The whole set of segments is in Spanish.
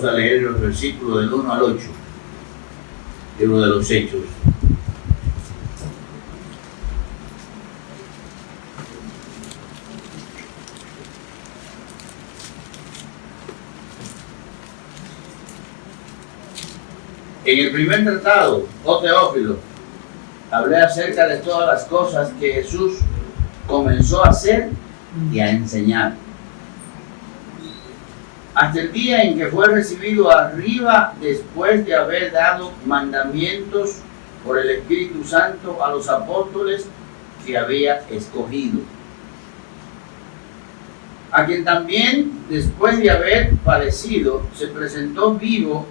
Vamos a leer los versículos del 1 al 8, libro de los Hechos. En el primer tratado, oh Teófilo, hablé acerca de todas las cosas que Jesús comenzó a hacer y a enseñar, hasta el día en que fue recibido arriba después de haber dado mandamientos por el Espíritu Santo a los apóstoles que había escogido, a quien también después de haber padecido se presentó vivo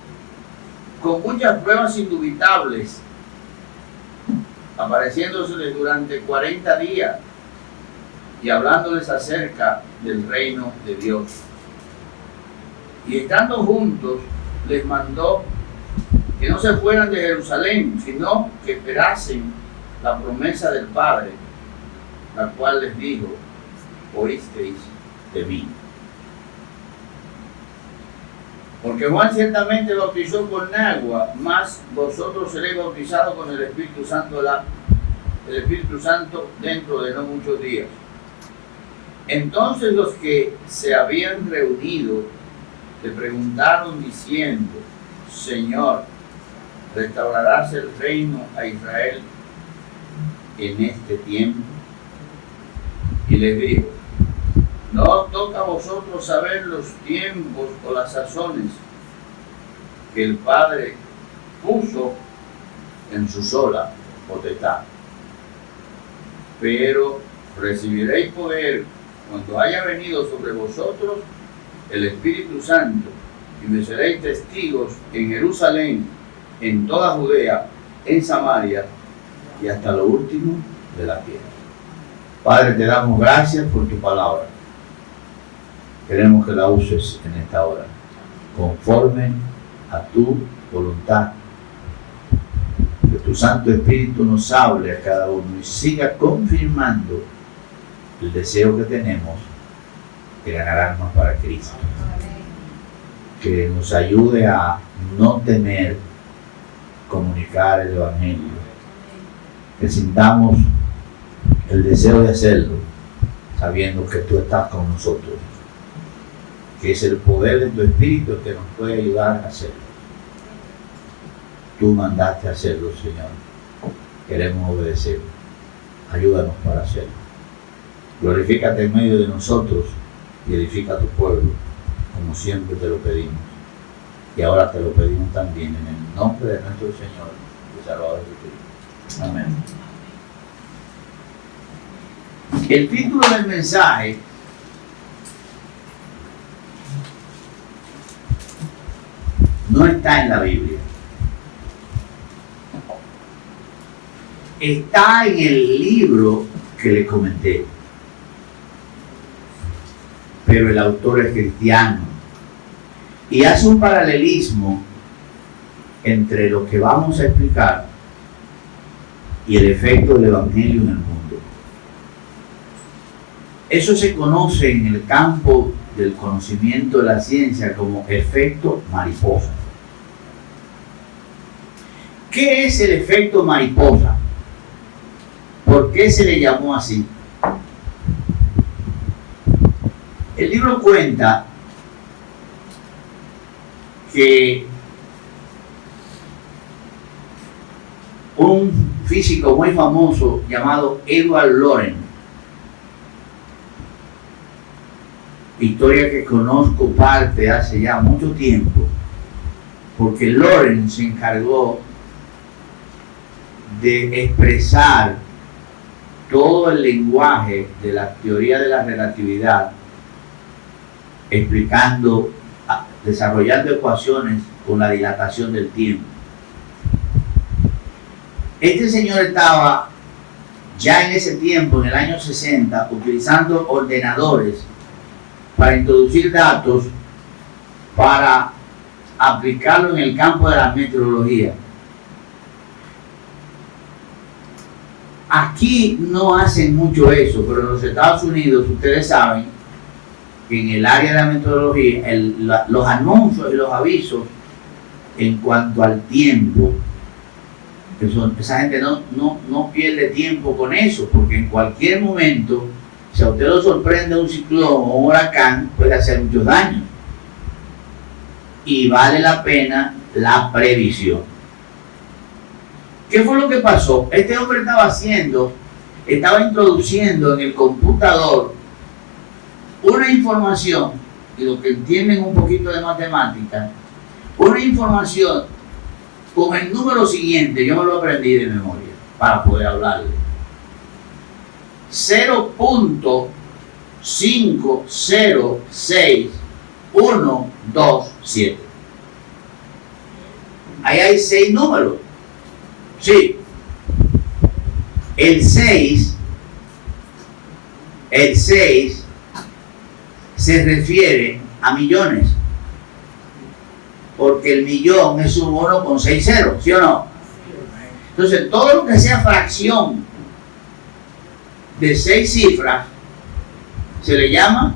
con muchas pruebas indubitables, apareciéndoseles durante 40 días y hablándoles acerca del reino de Dios. Y estando juntos, les mandó que no se fueran de Jerusalén, sino que esperasen la promesa del Padre, la cual les dijo: oísteis de mí. Porque Juan ciertamente bautizó con agua, mas vosotros seréis bautizados con el Espíritu Santo, dentro de no muchos días. Entonces los que se habían reunido le preguntaron diciendo: Señor, ¿restaurarás el reino a Israel en este tiempo? Y les dijo: no os toca a vosotros saber los tiempos o las sazones que el Padre puso en su sola potestad. Pero recibiréis poder cuando haya venido sobre vosotros el Espíritu Santo, y me seréis testigos en Jerusalén, en toda Judea, en Samaria y hasta lo último de la tierra. Padre, te damos gracias por tu palabra. Queremos que la uses en esta hora, conforme a tu voluntad. Que tu Santo Espíritu nos hable a cada uno y siga confirmando el deseo que tenemos de ganar almas para Cristo. Que nos ayude a no temer comunicar el Evangelio. Que sintamos el deseo de hacerlo, sabiendo que tú estás con nosotros. Que es el poder de tu Espíritu el que nos puede ayudar a hacerlo. Tú mandaste a hacerlo, Señor. Queremos obedecer. Ayúdanos para hacerlo. Glorifícate en medio de nosotros y edifica a tu pueblo, como siempre te lo pedimos. Y ahora te lo pedimos también en el nombre de nuestro Señor y Salvador Jesucristo. Amén. El título del mensaje no está en la Biblia. Está en el libro que le comenté. Pero el autor es cristiano. Y hace un paralelismo entre lo que vamos a explicar y el efecto del Evangelio en el mundo. Eso se conoce en el campo del conocimiento de la ciencia como efecto mariposa. ¿Qué es el efecto mariposa? ¿Por qué se le llamó así? El libro cuenta que un físico muy famoso llamado Edward Lorenz, historia que conozco parte hace ya mucho tiempo, porque Lorenz se encargó de expresar todo el lenguaje de la teoría de la relatividad, explicando, desarrollando ecuaciones con la dilatación del tiempo. Este señor estaba ya en ese tiempo, en el año 60, utilizando ordenadores para introducir datos para aplicarlo en el campo de la meteorología. Aquí no hacen mucho eso, pero en los Estados Unidos, ustedes saben que en el área de la metodología, los anuncios y los avisos en cuanto al tiempo, esa gente no pierde tiempo con eso, porque en cualquier momento, si a usted lo sorprende un ciclón o un huracán, puede hacer muchos daños. Y vale la pena la previsión. ¿Qué fue lo que pasó? Este hombre estaba introduciendo en el computador una información, y los que entienden un poquito de matemática, una información con el número siguiente, yo me lo aprendí de memoria para poder hablarle. 0.506127. Ahí hay 6 números. Sí. El 6 se refiere a millones, porque el millón es un 1 con 6 ceros, ¿sí o no? Entonces, todo lo que sea fracción de 6 cifras se le llama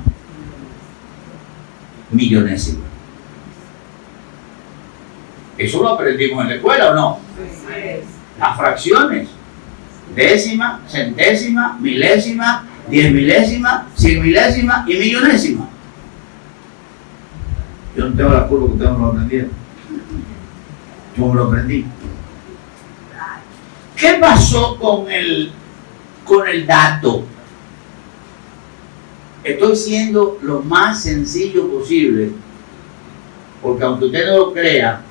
millonésima. Eso lo aprendimos en la escuela, ¿o no? Las fracciones: décima, centésima, milésima, 10 milésima, 100 milésima y millonésima. Yo no tengo la culpa que ustedes no lo aprendieron. Yo me lo aprendí. ¿Qué pasó con el dato? Estoy siendo lo más sencillo posible, porque aunque usted no lo crea,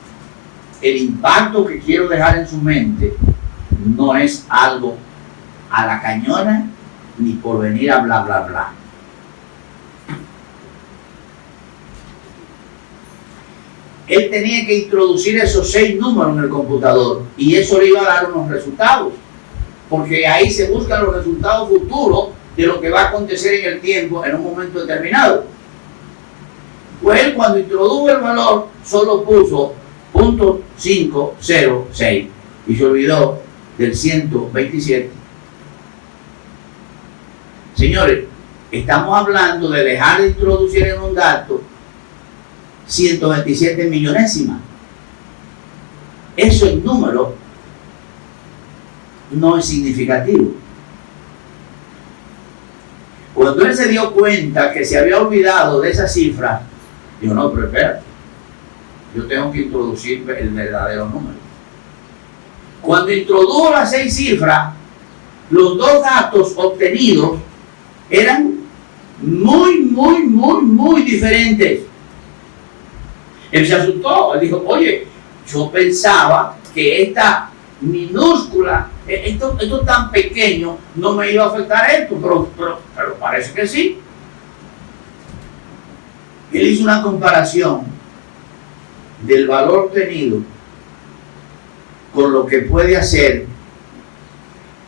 el impacto que quiero dejar en su mente no es algo a la cañona ni por venir a bla bla bla. Él tenía que introducir esos 6 números en el computador y eso le iba a dar unos resultados, porque ahí se buscan los resultados futuros de lo que va a acontecer en el tiempo en un momento determinado. Pues él, cuando introdujo el valor, solo puso .506 y se olvidó del 127. Señores, estamos hablando de dejar de introducir en un dato 127 millonésimas. Eso en número no es significativo. Cuando él se dio cuenta que se había olvidado de esa cifra, dijo: no, pero espérate, yo tengo que introducir el verdadero número. Cuando introdujo las 6 cifras, los 2 datos obtenidos eran muy diferentes. Él se asustó. Él dijo: oye, yo pensaba que esta minúscula, esto tan pequeño, no me iba a afectar esto, pero parece que sí. Él hizo una comparación del valor obtenido con lo que puede hacer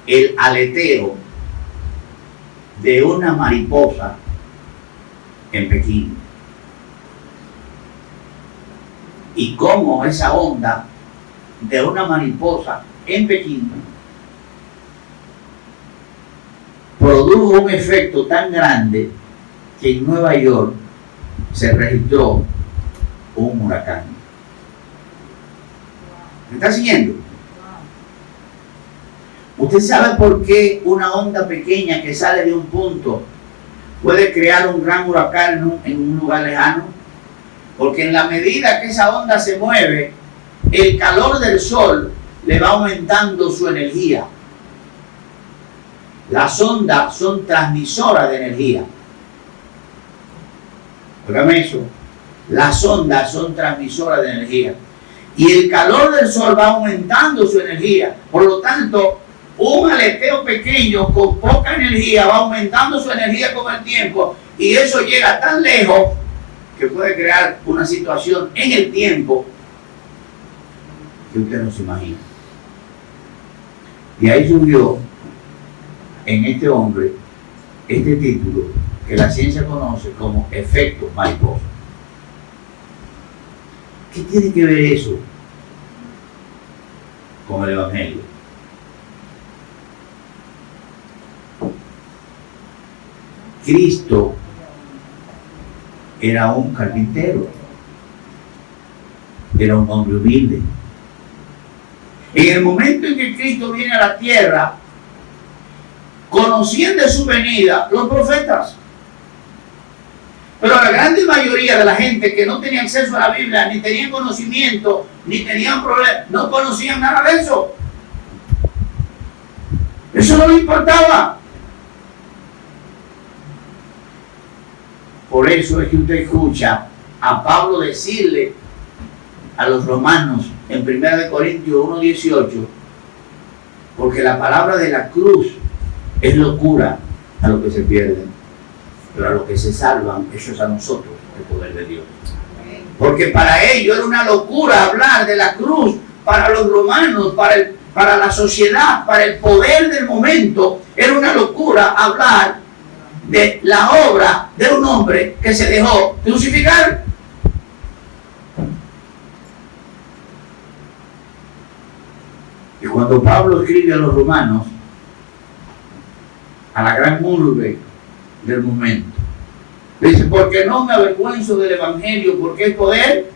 el aleteo de una mariposa en Pekín, y cómo esa onda de una mariposa en Pekín produjo un efecto tan grande que en Nueva York se registró un huracán. ¿Me está siguiendo? ¿Usted sabe por qué una onda pequeña que sale de un punto puede crear un gran huracán en un lugar lejano? Porque en la medida que esa onda se mueve, el calor del sol le va aumentando su energía. Las ondas son transmisoras de energía. Óigame eso. Las ondas son transmisoras de energía. Y el calor del sol va aumentando su energía. Por lo tanto, un aleteo pequeño con poca energía va aumentando su energía con el tiempo. Y eso llega tan lejos que puede crear una situación en el tiempo que usted no se imagina. Y ahí surgió en este hombre este título que la ciencia conoce como efecto mariposa. ¿Qué tiene que ver eso con el Evangelio? Cristo era un carpintero, era un hombre humilde. En el momento en que Cristo viene a la tierra, conocían de su venida los profetas. Pero la gran mayoría de la gente que no tenía acceso a la Biblia, ni tenían conocimiento, ni tenían problemas, no conocían nada de eso. Eso no le importaba. Por eso es que usted escucha a Pablo decirle a los romanos en 1 Corintios 1:18, porque la palabra de la cruz es locura a los que se pierden, pero a los que se salvan, eso es a nosotros el poder de Dios. Porque para ellos era una locura hablar de la cruz, para los romanos, para la sociedad, para el poder del momento, era una locura hablar de la obra de un hombre que se dejó crucificar. Y cuando Pablo escribe a los romanos, a la gran urbe del momento, dice, porque no me avergüenzo del evangelio, porque es poder.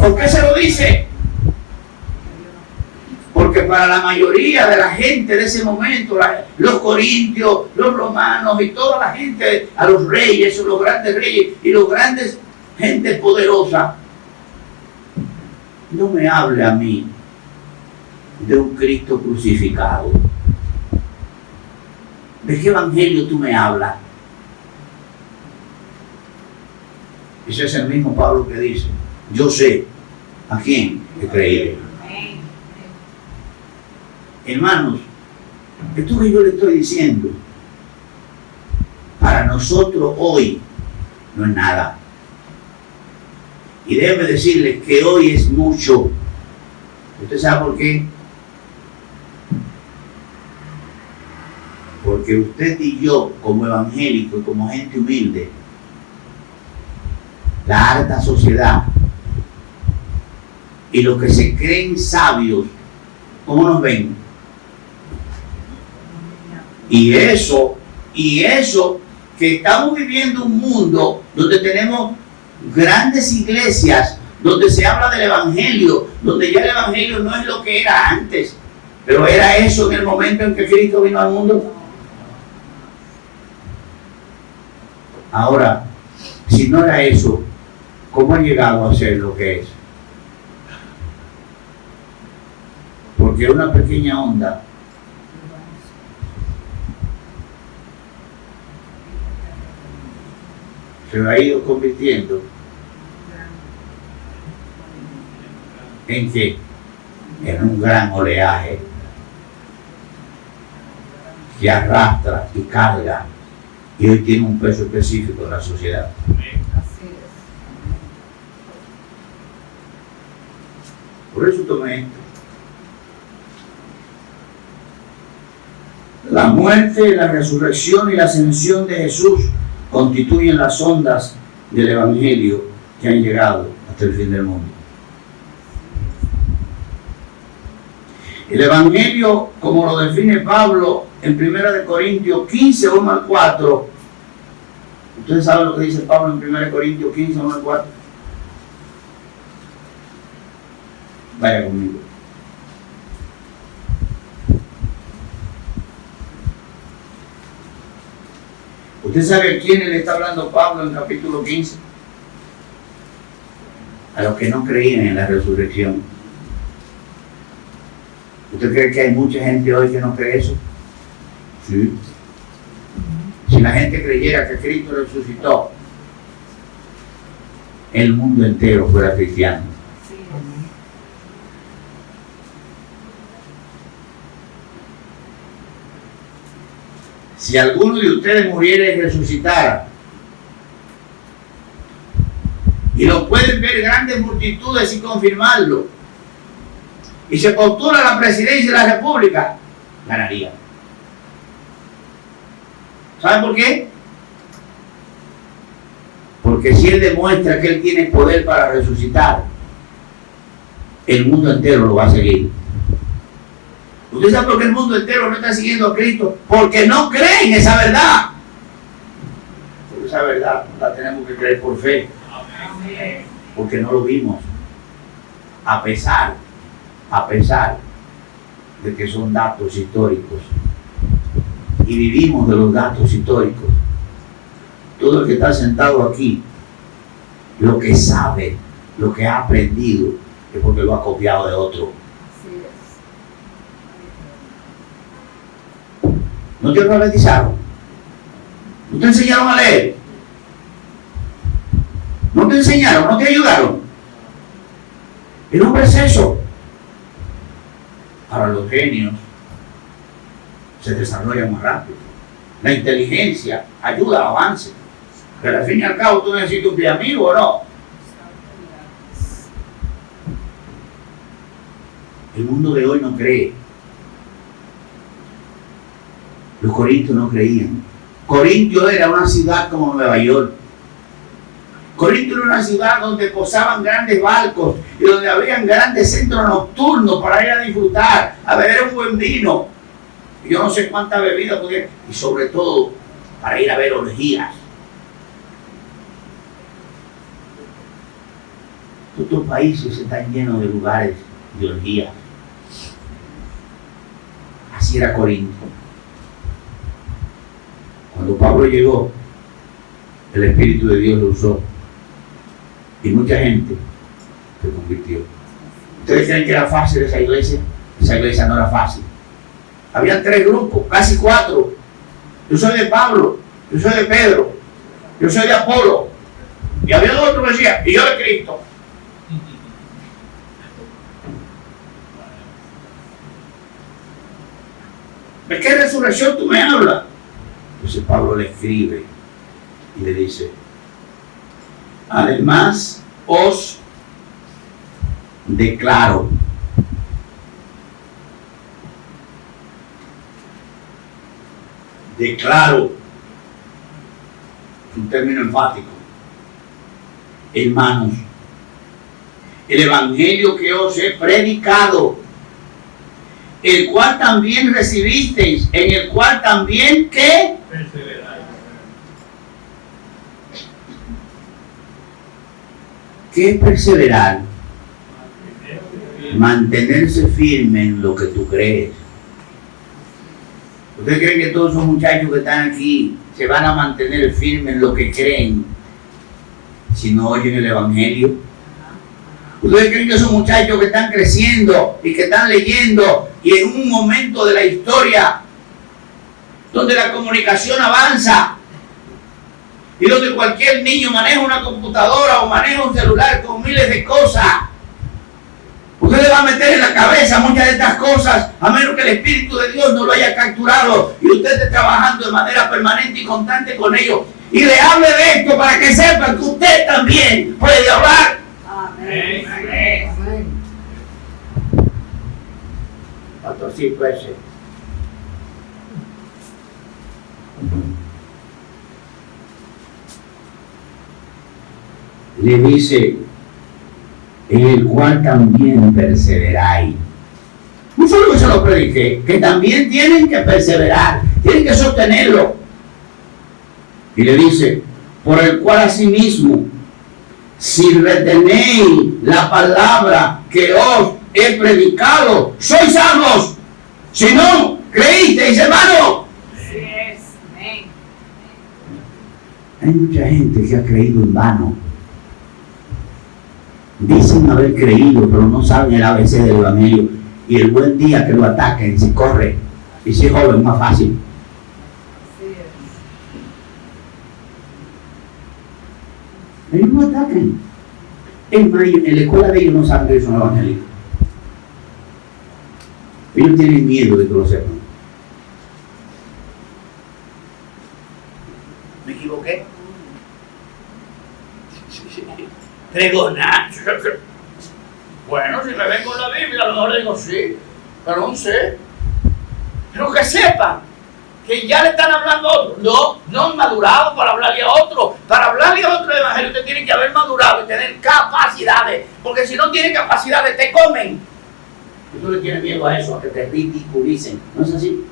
¿Por qué se lo dice? Porque para la mayoría de la gente de ese momento, los corintios, los romanos y toda la gente, a los reyes, los grandes reyes y los grandes gente poderosa, no me hable a mí de un Cristo crucificado. ¿De qué evangelio tú me hablas? Ese es el mismo Pablo que dice, yo sé a quién he creído. Hermanos, esto que yo le estoy diciendo, para nosotros hoy no es nada. Y déjeme decirles que hoy es mucho. ¿Usted sabe por qué? Porque usted y yo, como evangélicos y como gente humilde, la alta sociedad y los que se creen sabios, ¿cómo nos ven? Y eso que estamos viviendo un mundo donde tenemos grandes iglesias, donde se habla del evangelio, donde ya el evangelio no es lo que era antes, pero era eso en el momento en que Cristo vino al mundo. Ahora, si no era eso, ¿cómo ha llegado a ser lo que es? Porque una pequeña onda se ha ido convirtiendo ¿en qué? En un gran oleaje que arrastra y carga y hoy tiene un peso específico en la sociedad. Por eso tomé esto. La muerte, la resurrección y la ascensión de Jesús constituyen las ondas del evangelio que han llegado hasta el fin del mundo. El evangelio, como lo define Pablo en 1 Corintios 15, 1 al 4. ¿Ustedes saben lo que dice Pablo en 1 Corintios 15, 1 al 4? Vaya conmigo. ¿Usted sabe a quién le está hablando Pablo en capítulo 15? A los que no creían en la resurrección. ¿Usted cree que hay mucha gente hoy que no cree eso? Sí. Si la gente creyera que Cristo resucitó, el mundo entero fuera cristiano. Si alguno de ustedes muriera y resucitara, y lo pueden ver grandes multitudes y confirmarlo, y se postula a la presidencia de la República, ganaría. ¿Saben por qué? Porque si él demuestra que él tiene poder para resucitar, el mundo entero lo va a seguir. ¿Usted sabe por qué el mundo entero no está siguiendo a Cristo? Porque no creen esa verdad. Porque esa verdad verdad, la tenemos que creer por fe, porque no lo vimos, a pesar de que son datos históricos y vivimos de los datos históricos. Todo el que está sentado aquí, lo que sabe, lo que ha aprendido, es porque lo ha copiado de otro. ¿No te alfabetizaron? ¿No te enseñaron a leer? ¿No te enseñaron? ¿No te ayudaron? El hombre es eso. Para los genios se desarrollan más rápido. La inteligencia ayuda al avance. Pero al fin y al cabo tú necesitas un amigo o no. El mundo de hoy no cree. Los corintios no creían. Corintio era una ciudad como Nueva York. Corintio era una ciudad donde posaban grandes barcos y donde habían grandes centros nocturnos para ir a disfrutar, a beber un buen vino. Y yo no sé cuántas bebidas podían, y sobre todo para ir a ver orgías. Todos los países están llenos de lugares de orgías. Así era Corinto. Cuando Pablo llegó, el Espíritu de Dios lo usó y mucha gente se convirtió. ¿Ustedes creen que era fácil esa iglesia? Esa iglesia no era fácil. Había 3 grupos, casi 4. Yo soy de Pablo, yo soy de Pedro, yo soy de Apolo. Y había otro que decía, y yo de Cristo. ¿De qué resurrección tú me hablas? Entonces Pablo le escribe y le dice, además os declaro un término enfático, hermanos, el evangelio que os he predicado, el cual también recibisteis, en el cual también ¿qué? Perseverar. ¿Qué es perseverar? Mantenerse firme en lo que tú crees. ¿Ustedes creen que todos esos muchachos que están aquí se van a mantener firmes en lo que creen si no oyen el evangelio? ¿Ustedes creen que esos muchachos que están creciendo y que están leyendo y en un momento de la historia donde la comunicación avanza y donde cualquier niño maneja una computadora o maneja un celular con miles de cosas, usted le va a meter en la cabeza muchas de estas cosas a menos que el Espíritu de Dios no lo haya capturado y usted esté trabajando de manera permanente y constante con ellos y le hable de esto para que sepan que usted también puede hablar? Amén. Amén. Pastorcito ese. Le dice, en el cual también perseveráis. No solo que se lo prediqué, que también tienen que perseverar, tienen que sostenerlo. Y le dice, por el cual asimismo, si retenéis la palabra que os he predicado, sois salvos. Si no, creísteis, hermano. Así es. Amén. Hay mucha gente que ha creído en vano. Dicen haber creído, pero no saben el ABC del Evangelio. Y el buen día que lo ataquen, se corre. Y si es joven, más fácil. Así es. Ellos no atacan. Es más, en la escuela de ellos no saben que son evangélicos. Ellos tienen miedo de que lo sepan. ¿Me equivoqué? Pregonar. Bueno, si me ven con la Biblia, a lo mejor digo sí, pero no sé. Pero que sepan que ya le están hablando a otro. No han madurado para hablarle a otro. Para hablarle a otro evangelio usted tiene que haber madurado y tener capacidades. Porque si no tiene capacidades, te comen. Y tú le tienes miedo a eso, a que te ridiculicen. ¿No es así?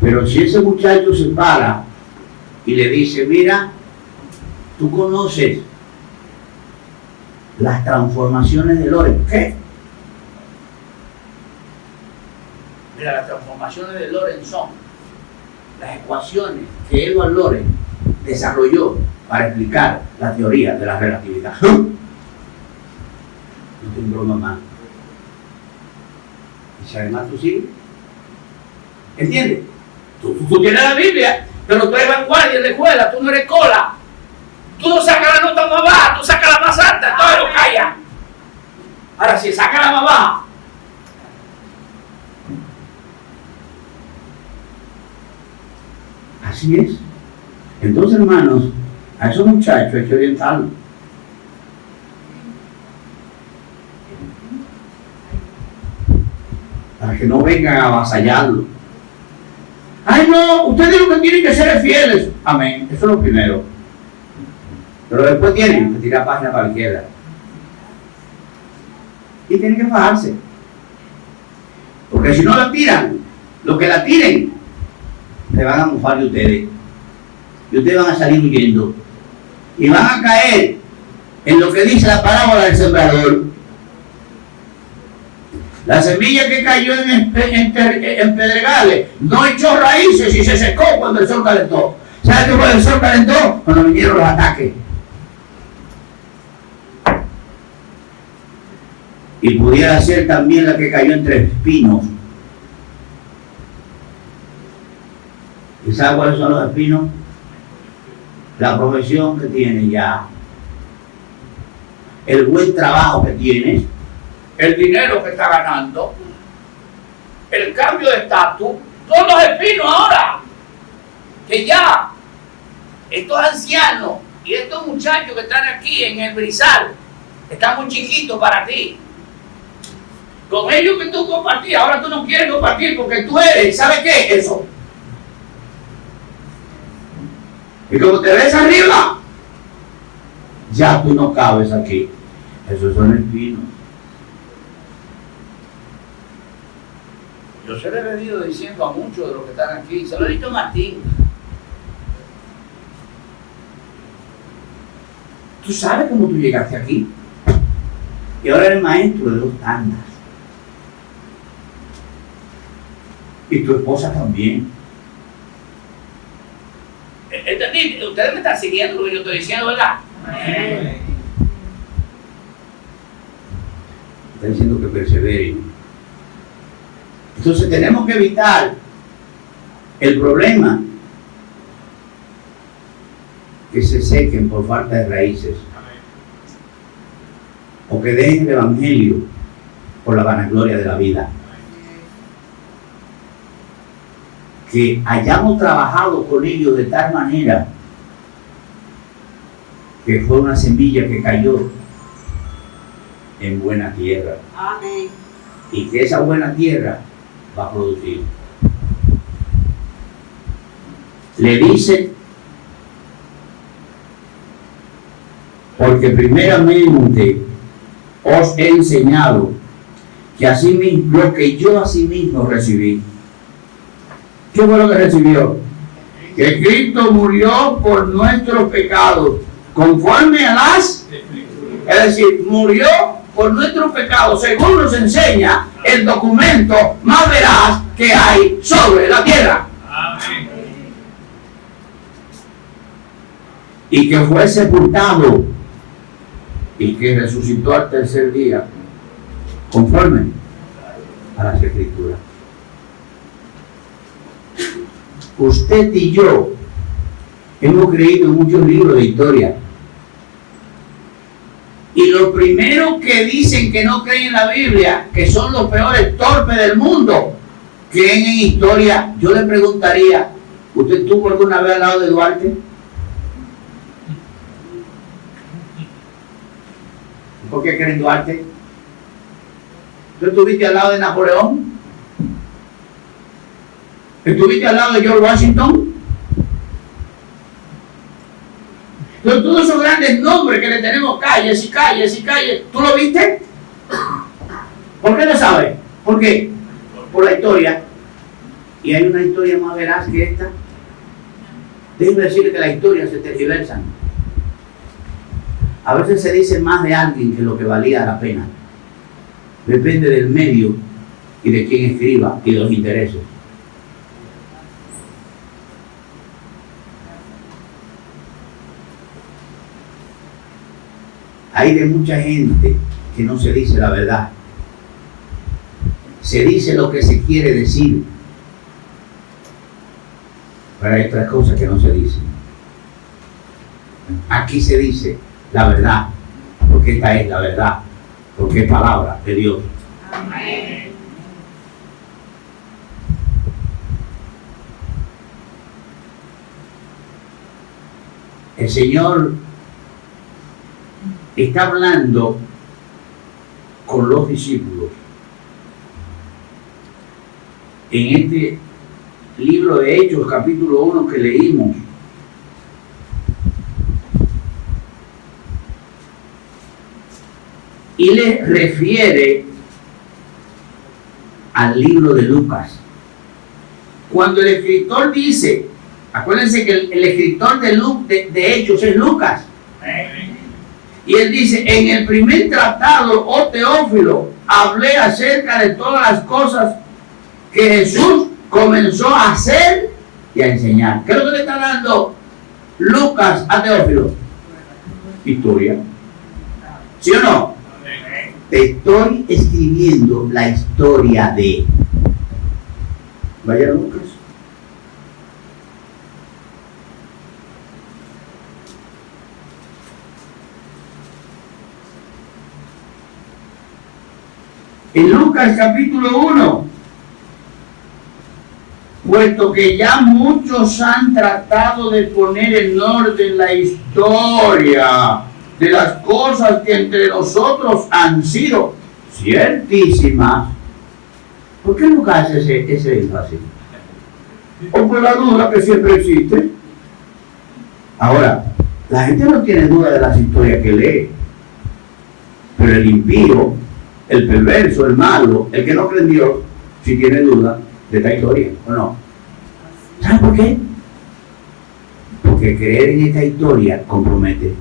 Pero si ese muchacho se para y le dice, mira, tú conoces las transformaciones de Lorenz. ¿Qué? Mira, las transformaciones de Lorenz son las ecuaciones que Edward Lorenz desarrolló para explicar la teoría de la relatividad. No tengo broma más. Y si además tú sigues, ¿entiendes? Tú tienes la Biblia, pero tú eres vanguardia en la escuela, tú no eres cola. Tú no sacas la nota más baja, tú sacas la más alta, todo lo calla. Ahora, si sacas la más baja, así es. Entonces, hermanos, a esos muchachos hay que orientarlos. Para que no vengan a avasallarlo. Ay, no, ustedes lo que tienen que ser es fieles. Amén, eso es lo primero. Pero después tienen que tirar página para la izquierda. Y tienen que fajarse. Porque si no la tiran, los que la tiren, se van a mofar de ustedes. Y ustedes van a salir huyendo. Y van a caer en lo que dice la parábola del sembrador. La semilla que cayó en pedregales no echó raíces y se secó cuando el sol calentó. ¿Sabes qué fue el sol calentó? Cuando vinieron los ataques. Y pudiera ser también la que cayó entre espinos. ¿Y sabes cuáles son los espinos? La profesión que tienes ya, el buen trabajo que tienes, el dinero que está ganando, el cambio de estatus, son los espinos ahora. Que ya estos ancianos y estos muchachos que están aquí en el Brizal están muy chiquitos para ti. Con ellos que tú compartías, ahora tú no quieres compartir porque tú eres, ¿sabes qué? Eso. Y como te ves arriba, ya tú no cabes aquí. Esos son espinos. Yo se lo he venido diciendo a muchos de los que están aquí. Se lo he dicho a Martín. Tú sabes cómo tú llegaste aquí. Y ahora eres maestro de 2 tandas. Y tu esposa también. ¿Entendí? Ustedes me están siguiendo lo que yo estoy diciendo, ¿verdad? Está diciendo que perseveren. Entonces tenemos que evitar el problema que se sequen por falta de raíces o que dejen el evangelio por la vanagloria de la vida. Que hayamos trabajado con ellos de tal manera que fue una semilla que cayó en buena tierra. Amén. Y que esa buena tierra va a producir. Le dice, porque primeramente os he enseñado que así mismo, lo que yo asimismo recibí. ¿Qué fue lo que recibió? Que Cristo murió por nuestros pecados, conforme a las... Es decir, murió por nuestros pecados, según nos enseña el documento más veraz que hay sobre la tierra. Amén. Y que fue sepultado y que resucitó al tercer día, conforme a las Escrituras. Usted y yo hemos creído en muchos libros de historia. Y los primeros que dicen que no creen en la Biblia, que son los peores torpes del mundo, creen en historia. Yo le preguntaría, ¿usted estuvo alguna vez al lado de Duarte? ¿Por qué creen Duarte? ¿Tú estuviste al lado de Napoleón? ¿Estuviste al lado de George Washington? Entonces, todos esos grandes nombres que le tenemos, calles y calles y calles, ¿tú lo viste? ¿Por qué lo sabes? ¿Por qué? Por la historia. Y hay una historia más veraz que esta. Déjenme decirle que las historias se tergiversan. A veces se dice más de alguien que lo que valía la pena. Depende del medio y de quién escriba y de los intereses. Hay de mucha gente que no se dice la verdad. Se dice lo que se quiere decir. Pero hay otras cosas que no se dicen. Aquí se dice la verdad, porque esta es la verdad, porque es palabra de Dios. Amén. El Señor está hablando con los discípulos en este libro de Hechos, capítulo 1 que leímos. Y le refiere al libro de Lucas. Cuando el escritor dice, acuérdense que el escritor de Hechos es Lucas. Y él dice, en el primer tratado, oh Teófilo, hablé acerca de todas las cosas que Jesús comenzó a hacer y a enseñar. ¿Qué es lo que le está dando Lucas a Teófilo? Historia. ¿Sí o no? Te estoy escribiendo la historia de... Vaya Lucas. En Lucas capítulo 1, puesto que ya muchos han tratado de poner en orden la historia de las cosas que entre nosotros han sido ciertísimas, ¿por qué Lucas hace ese énfasis? O por la duda que siempre existe. Ahora, la gente no tiene duda de las historias que lee, pero el impío, el perverso, el malo, el que no cree en Dios, si tiene duda de esta historia, ¿o no? ¿Sabes por qué? Porque creer en esta historia compromete.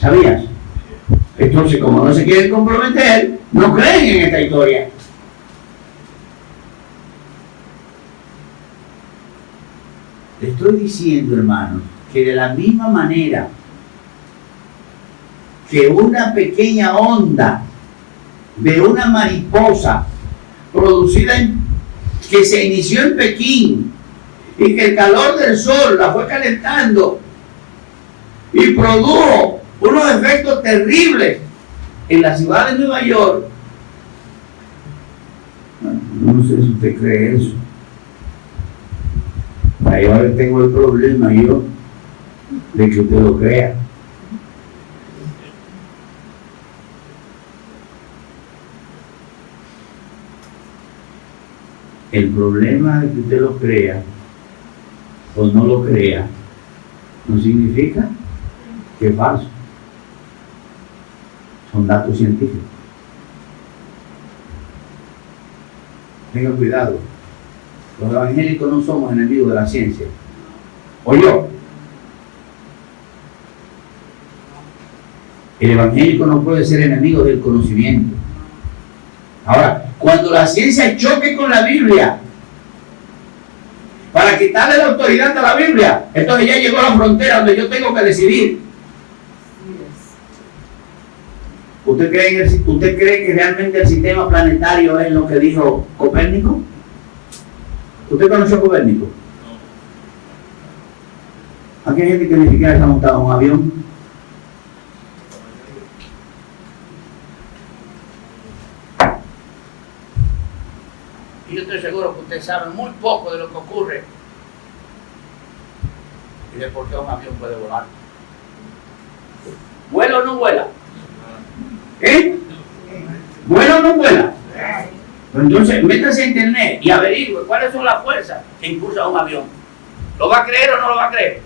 ¿Sabías? Entonces, como no se quieren comprometer, no creen en esta historia. Le estoy diciendo, hermanos, que de la misma manera que una pequeña onda de una mariposa producida que se inició en Pekín y que el calor del sol la fue calentando y produjo unos efectos terribles en la ciudad de Nueva York. No sé si usted cree eso. Ahí ahora tengo el problema yo de que usted lo crea. El problema de que usted lo crea o no lo crea no significa que es falso. Son datos científicos. Tenga cuidado. Los evangélicos no somos enemigos de la ciencia. ¿O yo? El evangélico no puede ser enemigo del conocimiento. Ahora, cuando la ciencia choque con la Biblia para quitarle la autoridad a la Biblia, entonces ya llegó a la frontera donde yo tengo que decidir. ¿Usted cree que realmente el sistema planetario es lo que dijo Copérnico? ¿Usted conoció a Copérnico? Aquí hay gente que ni siquiera está montado en un avión. Y yo estoy seguro que usted sabe muy poco de lo que ocurre y de por qué un avión puede volar. ¿Vuela o no vuela? ¿Eh? ¿Vuela o no vuela? Entonces, métase a internet y averigüe cuáles son las fuerzas que impulsan un avión. ¿Lo va a creer o no lo va a creer?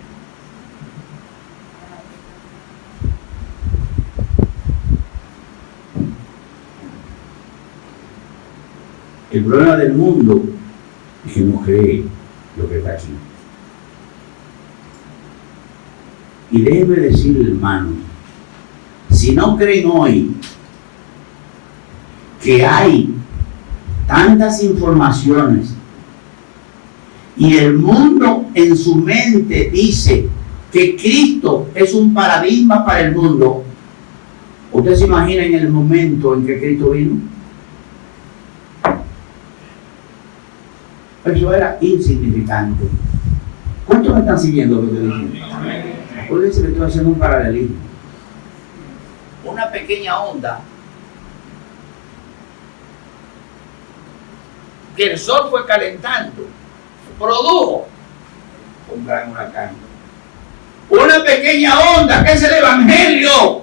El problema del mundo es que no cree lo que está aquí. Y déjeme decirle, hermano, si no creen hoy que hay tantas informaciones y el mundo en su mente dice que Cristo es un paradigma para el mundo, ¿usted se imagina en el momento en que Cristo vino? Eso era insignificante. ¿Cuántos me están siguiendo lo que estoy diciendo? Acuérdense que estoy haciendo un paralelismo. Una pequeña onda que el sol fue calentando, produjo un gran huracán. Una pequeña onda que es el Evangelio,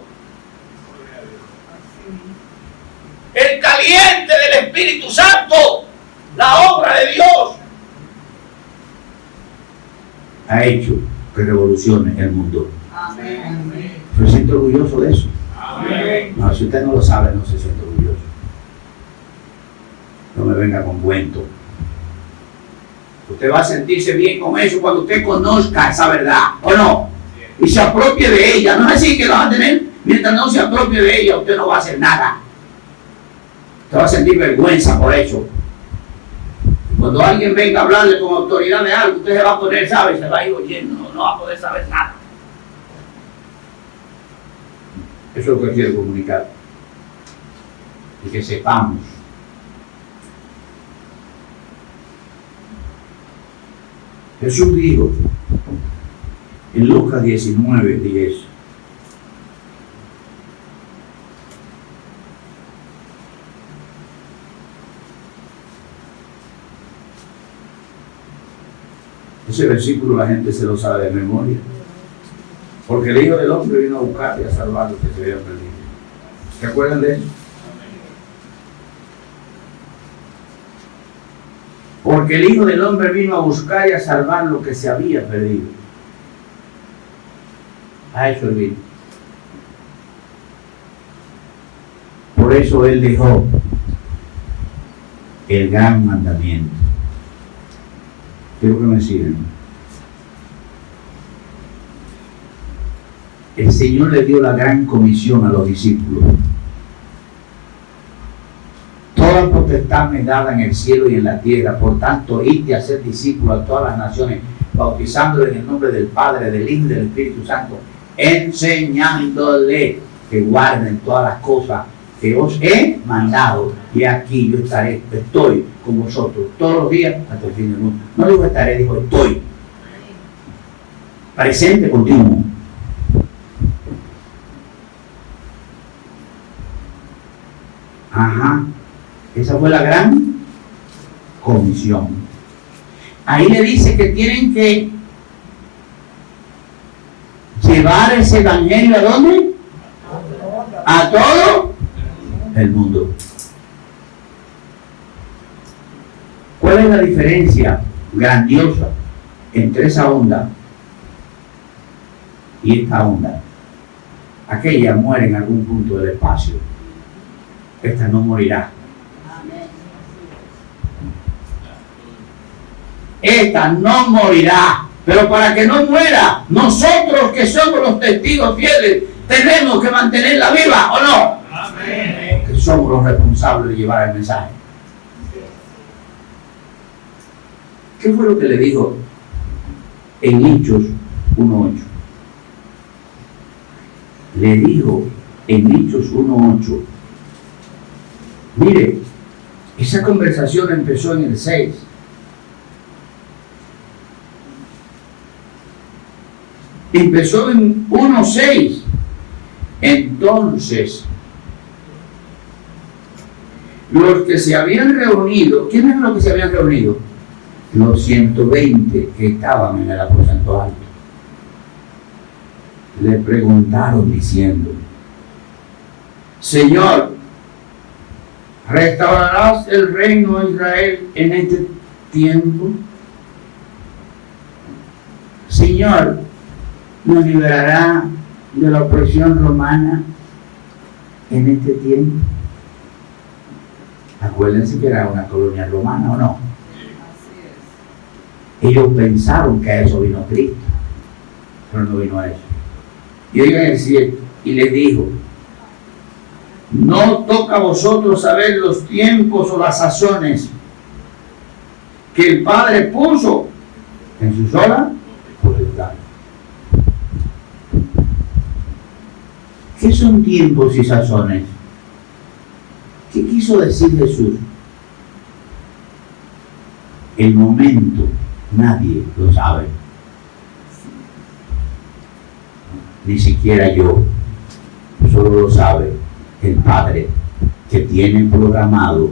el caliente del Espíritu Santo, la obra de Dios, ha hecho que revolucione el mundo. Amén. Yo me siento orgulloso de eso. Amén. No, si usted no lo sabe, no se siente orgulloso. No me venga con cuento. Usted va a sentirse bien con eso cuando usted conozca esa verdad, ¿o no? Y se apropie de ella. No es así que la va a tener. Mientras no se apropie de ella, usted no va a hacer nada. Usted va a sentir vergüenza por eso. Cuando alguien venga a hablarle con autoridad de algo, usted se va a poner, ¿sabe? Se va a ir oyendo, no va a poder saber nada. Eso es lo que quiero comunicar. Y que sepamos. Jesús dijo en Lucas 19:10. Ese versículo la gente se lo sabe de memoria. Porque el Hijo del Hombre vino a buscar y a salvar los que se habían perdido. ¿Se acuerdan de eso? Porque el Hijo del Hombre vino a buscar y a salvar lo que se había perdido. A eso Él vino. Por eso Él dejó el gran mandamiento. Quiero que me sigan. El Señor le dio la gran comisión a los discípulos. Toda potestad me dada en el cielo y en la tierra. Por tanto, id a ser discípulos a todas las naciones, bautizándoles en el nombre del Padre, del Hijo y del Espíritu Santo, enseñándoles que guarden todas las cosas que os he mandado. Y aquí yo estoy con vosotros todos los días hasta el fin del mundo. No digo estaré, digo estoy. Presente continuo. Ajá. Esa fue la gran comisión. Ahí le dice que tienen que llevar ese evangelio ¿a dónde? A todo el mundo. ¿Cuál es la diferencia grandiosa entre esa onda y esta onda? Aquella muere en algún punto del espacio. Esta no morirá. Esta no morirá. Pero para que no muera, nosotros que somos los testigos fieles, tenemos que mantenerla viva, ¿o no? Amén. Que somos los responsables de llevar el mensaje. ¿Qué fue lo que le dijo en Hechos 1:8? Le dijo en Hechos 1:8. Mire, esa conversación empezó en el 6. Empezó en 1:6. Entonces, los que se habían reunido, ¿quiénes eran los que se habían reunido? Los 120 que estaban en el aposento alto. Le preguntaron diciendo: Señor, ¿restaurarás el reino de Israel en este tiempo? Señor, ¿nos liberará de la opresión romana en este tiempo? Acuérdense que era una colonia romana, ¿o no? Así es. Ellos pensaron que a eso vino Cristo, pero no vino a eso. Y oigan el 7, y les dijo: no toca a vosotros saber los tiempos o las sazones que el Padre puso en su sola potestad. ¿Qué son tiempos y sazones? ¿Qué quiso decir Jesús? El momento nadie lo sabe, ni siquiera yo. Solo lo sabe el Padre, que tiene programado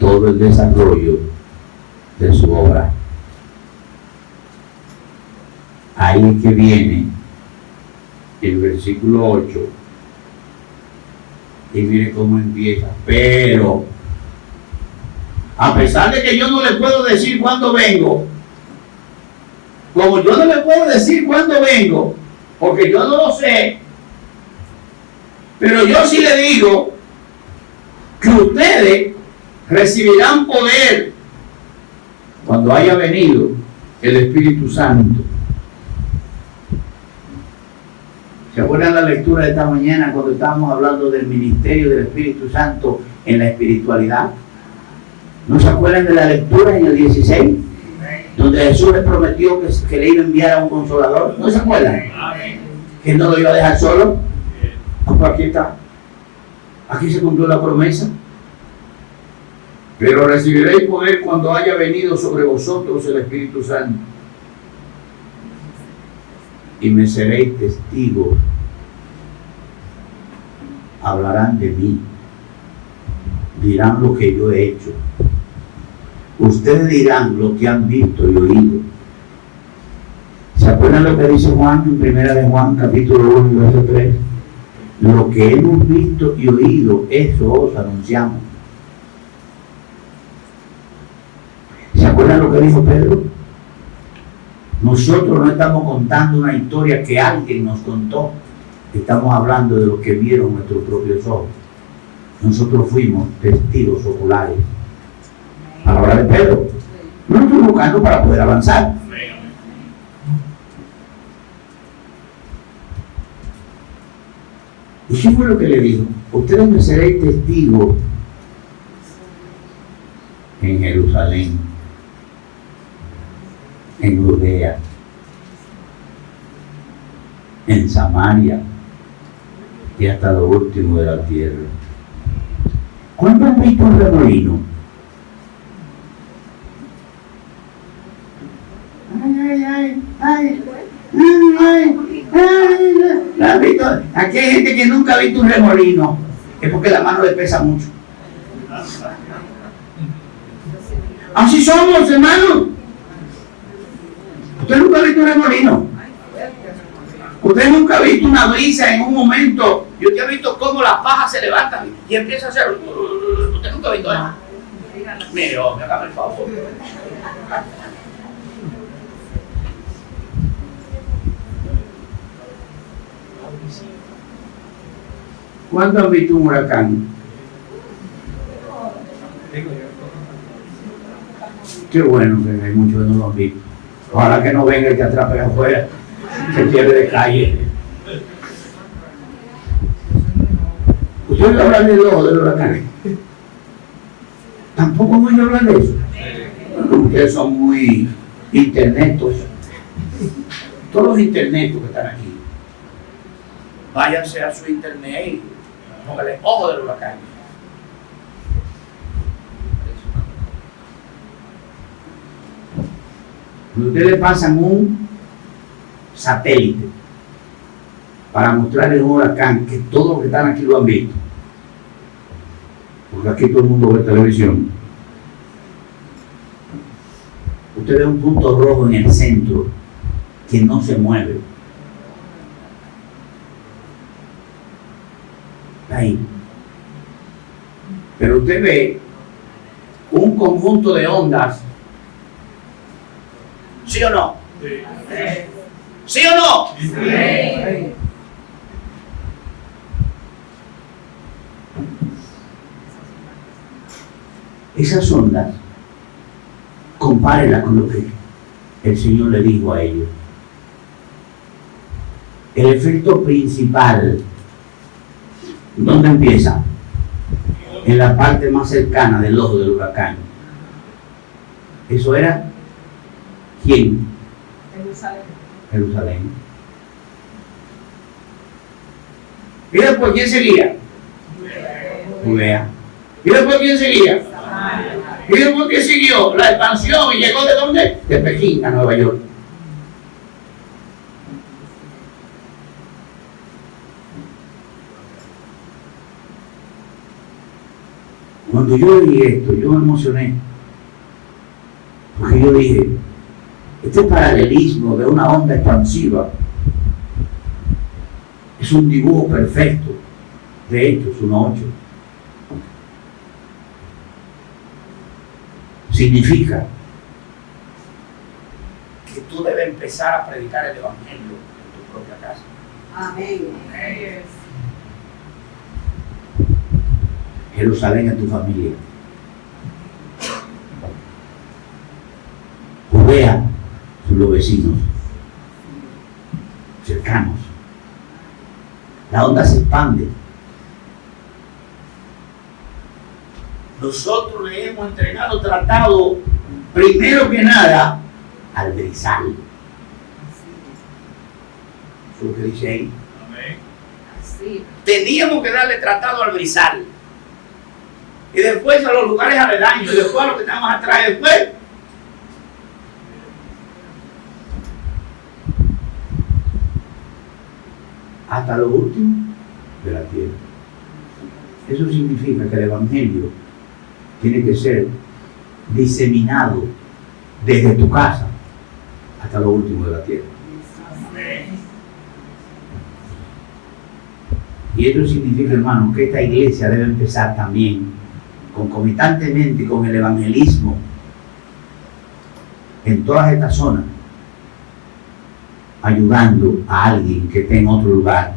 todo el desarrollo de su obra. Ahí es que viene el versículo 8, y mire cómo empieza: pero a pesar de que yo no le puedo decir cuándo vengo, como yo no le puedo decir cuándo vengo, porque yo no lo sé, pero yo sí le digo que ustedes recibirán poder cuando haya venido el Espíritu Santo. ¿Se acuerdan la lectura de esta mañana cuando estábamos hablando del ministerio del Espíritu Santo en la espiritualidad? ¿No se acuerdan de la lectura en el 16? Donde Jesús les prometió que le iba a enviar a un consolador. ¿No se acuerdan? Que no lo iba a dejar solo. Pues aquí está. Aquí se cumplió la promesa. Pero recibiréis poder cuando haya venido sobre vosotros el Espíritu Santo. Y me seréis testigos. Hablarán de mí. Dirán lo que yo he hecho. Ustedes dirán lo que han visto y oído. ¿Se acuerdan lo que dice Juan en primera de Juan, capítulo 1, verso 3? Lo que hemos visto y oído, eso os anunciamos. ¿Se acuerdan lo que dijo Pedro? Nosotros no estamos contando una historia que alguien nos contó. Estamos hablando de lo que vieron nuestros propios ojos. Nosotros fuimos testigos oculares. Palabra de Pedro. No lo estoy buscando para poder avanzar. ¿Y qué fue lo que le dijo? Ustedes me seréis testigos en Jerusalén, en Judea, en Samaria y hasta lo último de la tierra. ¿Cuándo han visto un remolino? ¿La has visto? Aquí hay gente que nunca ha visto un remolino. Es porque la mano le pesa mucho. Así somos, hermanos. Usted nunca ha visto un remolino. Usted nunca ha visto una brisa en un momento. Y usted ha visto cómo las pajas se levantan y empieza a hacer. Usted nunca ha visto eso. Mire, me haga el favor. ¿Cuándo han visto un huracán? Qué bueno que hay muchos que no lo han visto. Ojalá que no venga el que atrape afuera, se pierde de calle. ¿Ustedes hablan del ojo del huracán? Tampoco voy a hablar de eso. Bueno, ustedes son muy internetos. Todos los internetos que están aquí, váyanse a su internet y póngale ojo del huracán. Ustedes le pasan un satélite para mostrarles un huracán, que todos los que están aquí lo han visto, porque aquí todo el mundo ve televisión. Usted ve un punto rojo en el centro que no se mueve. Ahí. Pero usted ve un conjunto de ondas. ¿Sí o no? Sí. ¿Sí o no? Sí. Esas ondas, compárela con lo que el Señor le dijo a ellos. El efecto principal, ¿dónde empieza? En la parte más cercana del ojo del huracán. Eso era, ¿quién? Jerusalén. ¿Y después quién seguía? Judea. ¿Y después quién seguía? ¿Y después quién siguió? La expansión, y llegó ¿de dónde? De Pekín a Nueva York. Cuando yo leí esto, yo me emocioné. Porque yo dije, este paralelismo de una onda expansiva es un dibujo perfecto de Hechos 1:8. Significa que tú debes empezar a predicar el Evangelio en tu propia casa. Amén. Jerusalén es tu familia. Judea son los vecinos cercanos. La onda se expande. Nosotros le hemos entregado tratado, primero que nada, al Brizal. Eso es lo que dice ahí. Sí. Teníamos que darle tratado al Brizal. Y después a los lugares aledaños, y después a los que están más atrás, y después. Hasta lo último de la tierra. Eso significa que el Evangelio tiene que ser diseminado desde tu casa hasta lo último de la tierra. Y esto significa, hermano, que esta iglesia debe empezar también concomitantemente con el evangelismo en todas estas zonas, ayudando a alguien que esté en otro lugar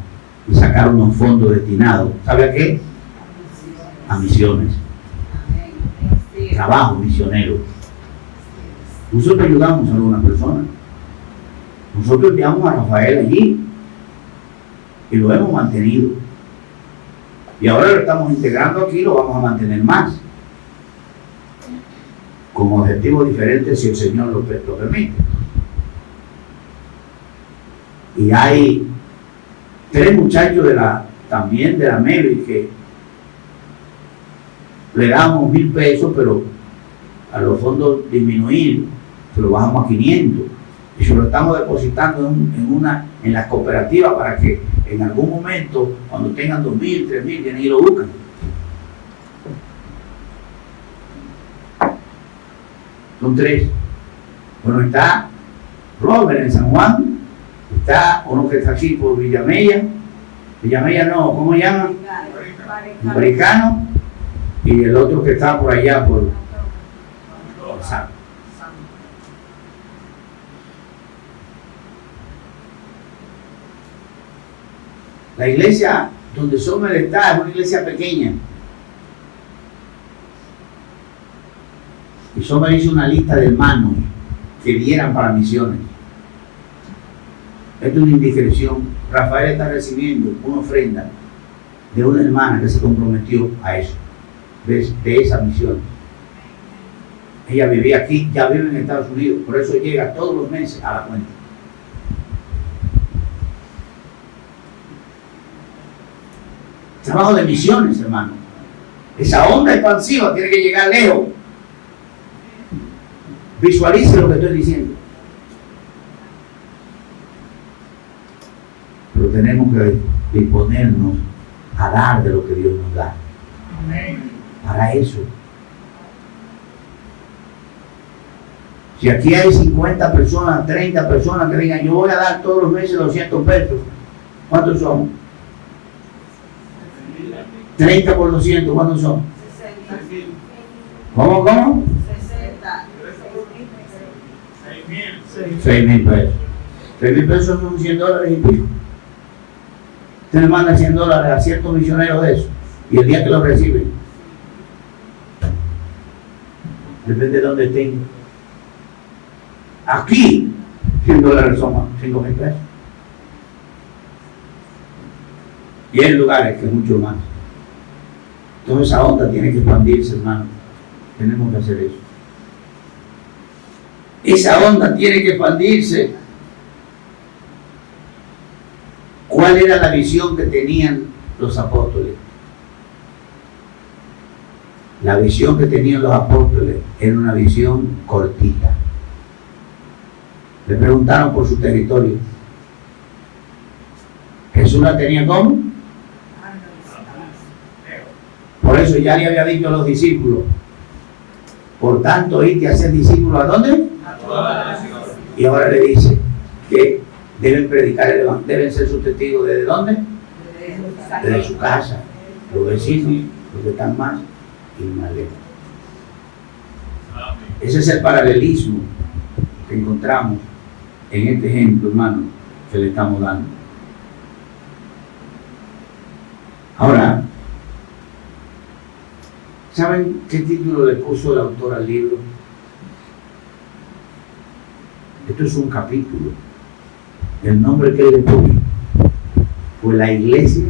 y sacar unos fondos destinados, ¿sabe a qué? A misiones, trabajo misionero. Nosotros ayudamos a algunas personas. Nosotros enviamos a Rafael allí y lo hemos mantenido. Y ahora lo estamos integrando aquí y lo vamos a mantener más. Con objetivos diferentes si el Señor lo permite. Y hay 3 muchachos también de la Mary que le damos 1,000 pesos, pero a los fondos disminuir, se lo bajamos a 500. Y se lo estamos depositando en las cooperativas para que en algún momento, cuando tengan 2,000, 3,000, vienen y lo buscan. Son 3. Bueno, está Robert en San Juan, está uno que está aquí por Villamella no, ¿cómo se llama? Americano, y el otro que está por allá por San. La iglesia donde Sommer está es una iglesia pequeña. Y Sommer hizo una lista de hermanos que dieran para misiones. Esto es una indiscreción. Rafael está recibiendo una ofrenda de una hermana que se comprometió a eso, de esa misión. Ella vivía aquí, ya vive en Estados Unidos, por eso llega todos los meses a la cuenta. Trabajo de misiones, hermano. Esa onda expansiva tiene que llegar lejos. Visualice lo que estoy diciendo. Pero tenemos que disponernos a dar de lo que Dios nos da. Para eso. Si aquí hay 50 personas, 30 personas que digan, yo voy a dar todos los meses 200 pesos, ¿cuántos son? 30 por 200, ¿cuántos son? 60. ¿Cómo? 60. 6,000 pesos. 6,000 pesos son $100 y pico. Usted le manda $100 a ciertos misioneros de eso, y el día que lo reciben, Depende de dónde estén. Aquí, $100 son 5,000 pesos. Y hay lugares que es mucho más. Entonces esa onda tiene que expandirse, hermano. Tenemos que hacer eso. Esa onda tiene que expandirse. ¿Cuál era la visión que tenían los apóstoles? La visión que tenían los apóstoles era una visión cortita. Le preguntaron por su territorio. Jesús la tenía ¿cómo? Por eso ya le había dicho a los discípulos, por tanto, irte a hacer discípulos ¿a dónde? A todas las naciones. Y ahora le dice que deben predicar el evangelio, deben ser sus testigos ¿desde dónde? Desde su casa, los vecinos, los que están más y más lejos. Ese es el paralelismo que encontramos en este ejemplo, hermano, que le estamos dando. Ahora, ¿saben qué título le puso el autor al libro? Esto es un capítulo. El nombre que él le puso fue la iglesia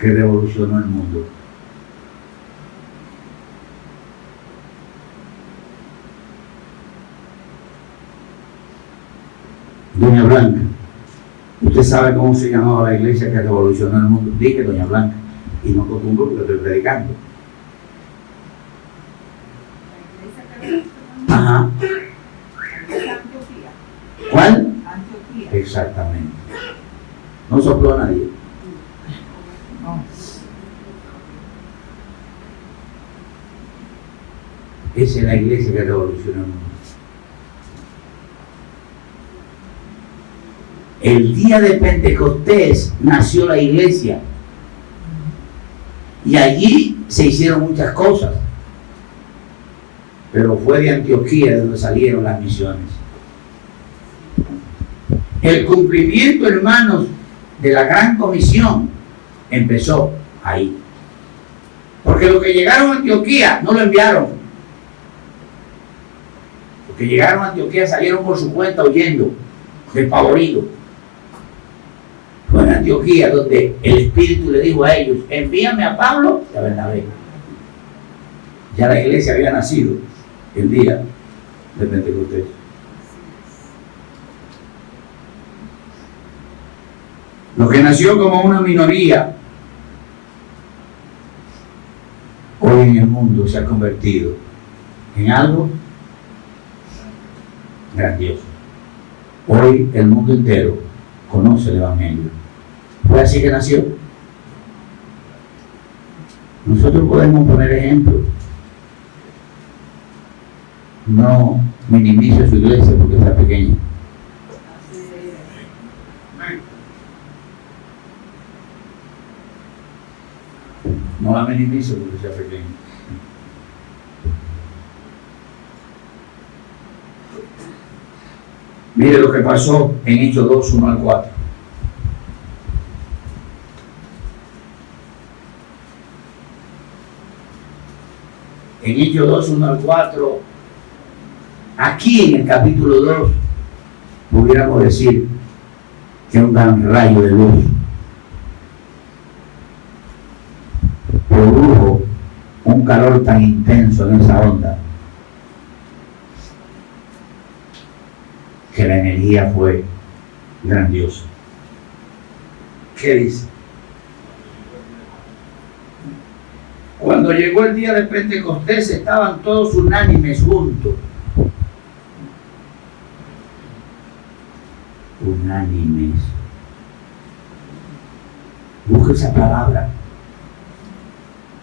que revolucionó el mundo. Doña Blanca, ¿usted sabe cómo se llamaba la iglesia que revolucionó el mundo? Dije Doña Blanca, y no acostumbro porque estoy predicando. Ajá. ¿Cuál? Antioquía. Exactamente. No sopló a nadie. Esa es la iglesia que revolucionó el mundo. El día de Pentecostés nació la iglesia. Y allí se hicieron muchas cosas. Pero fue de Antioquía de donde salieron las misiones. El cumplimiento, hermanos, de la gran comisión empezó ahí. Porque los que llegaron a Antioquía no lo enviaron. Los que llegaron a Antioquía salieron por su cuenta huyendo, despavoridos. Fue en Antioquía donde el Espíritu le dijo a ellos, envíame a Pablo y a Bernabé. Ya la iglesia había nacido el día de Pentecostés. Lo que nació como una minoría, hoy en el mundo se ha convertido en algo grandioso. Hoy el mundo entero conoce el Evangelio. Fue así que nació. Nosotros podemos poner ejemplos. No minimice su iglesia porque sea pequeña. No la minimice porque sea pequeña. Mire lo que pasó en Hechos 2, 1 al 4. En Hechos 2, 1 al 4, aquí en el capítulo 2, pudiéramos decir que un gran rayo de luz produjo un calor tan intenso en esa onda que la energía fue grandiosa. ¿Qué dice? Cuando llegó el día de Pentecostés estaban todos unánimes juntos. Unánimes. Busca esa palabra.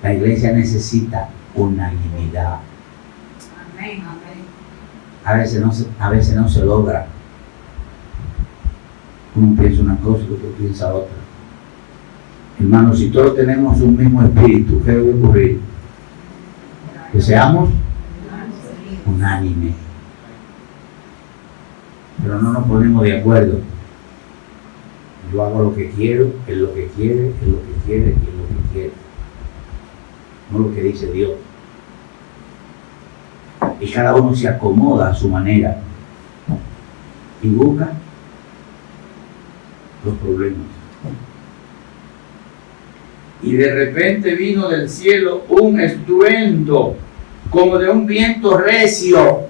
La iglesia necesita unanimidad. Amén, amén. A veces no se logra. Uno piensa una cosa y otro piensa otra. Hermanos, si todos tenemos un mismo espíritu, ¿qué debe ocurrir? Que seamos unánimes. Pero no nos ponemos de acuerdo. Yo hago lo que quiero, él lo que quiere, él lo que quiere y él lo que quiere. No lo que dice Dios. Y cada uno se acomoda a su manera y busca los problemas. Y de repente vino del cielo un estruendo como de un viento recio.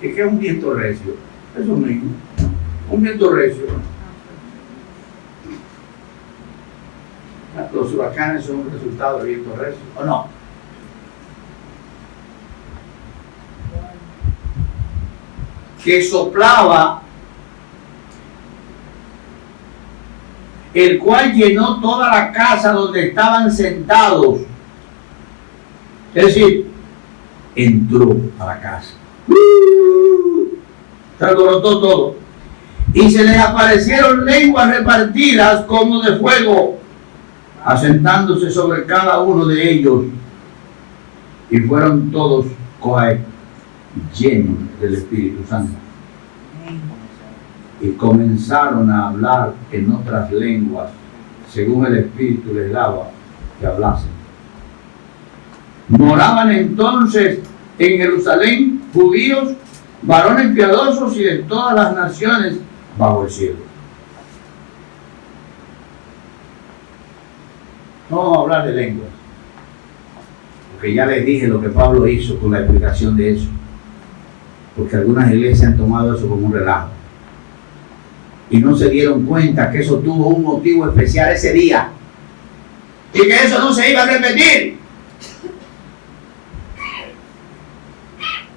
¿Qué es un viento recio? Eso mismo, un viento recio. Los huracanes son un resultado de viento recio, ¿o no? Que soplaba, el cual llenó toda la casa donde estaban sentados. Es decir, Entró a la casa. se alborotó todo. Y se les aparecieron lenguas repartidas como de fuego, asentándose sobre cada uno de ellos. Y fueron todos llenos del Espíritu Santo. Y comenzaron a hablar en otras lenguas, según el Espíritu les daba que hablasen. Moraban entonces en Jerusalén judíos, varones piadosos y de todas las naciones bajo el cielo. No vamos a hablar de lenguas, porque ya les dije lo que Pablo hizo con la explicación de eso, porque algunas iglesias han tomado eso como un relajo y no se dieron cuenta que eso tuvo un motivo especial ese día y que eso no se iba a repetir.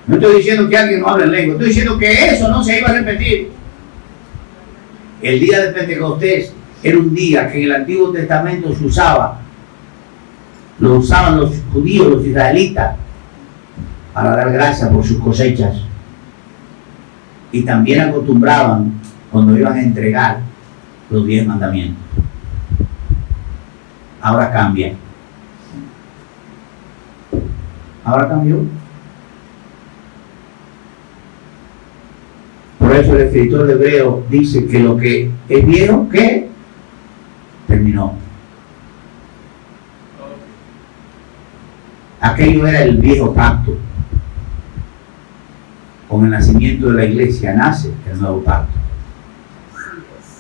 No estoy diciendo que alguien no hable en lengua, estoy diciendo que eso no se iba a repetir. El día de Pentecostés era un día que en el Antiguo Testamento se usaba, lo usaban los judíos, los israelitas, para dar gracias por sus cosechas. Y también acostumbraban cuando iban a entregar los 10 mandamientos. Ahora cambia. Ahora cambió. Por eso el escritor de Hebreo dice que lo que es viejo, ¿qué? Terminó. Aquello era el viejo pacto. Con el nacimiento de la iglesia nace el nuevo pacto.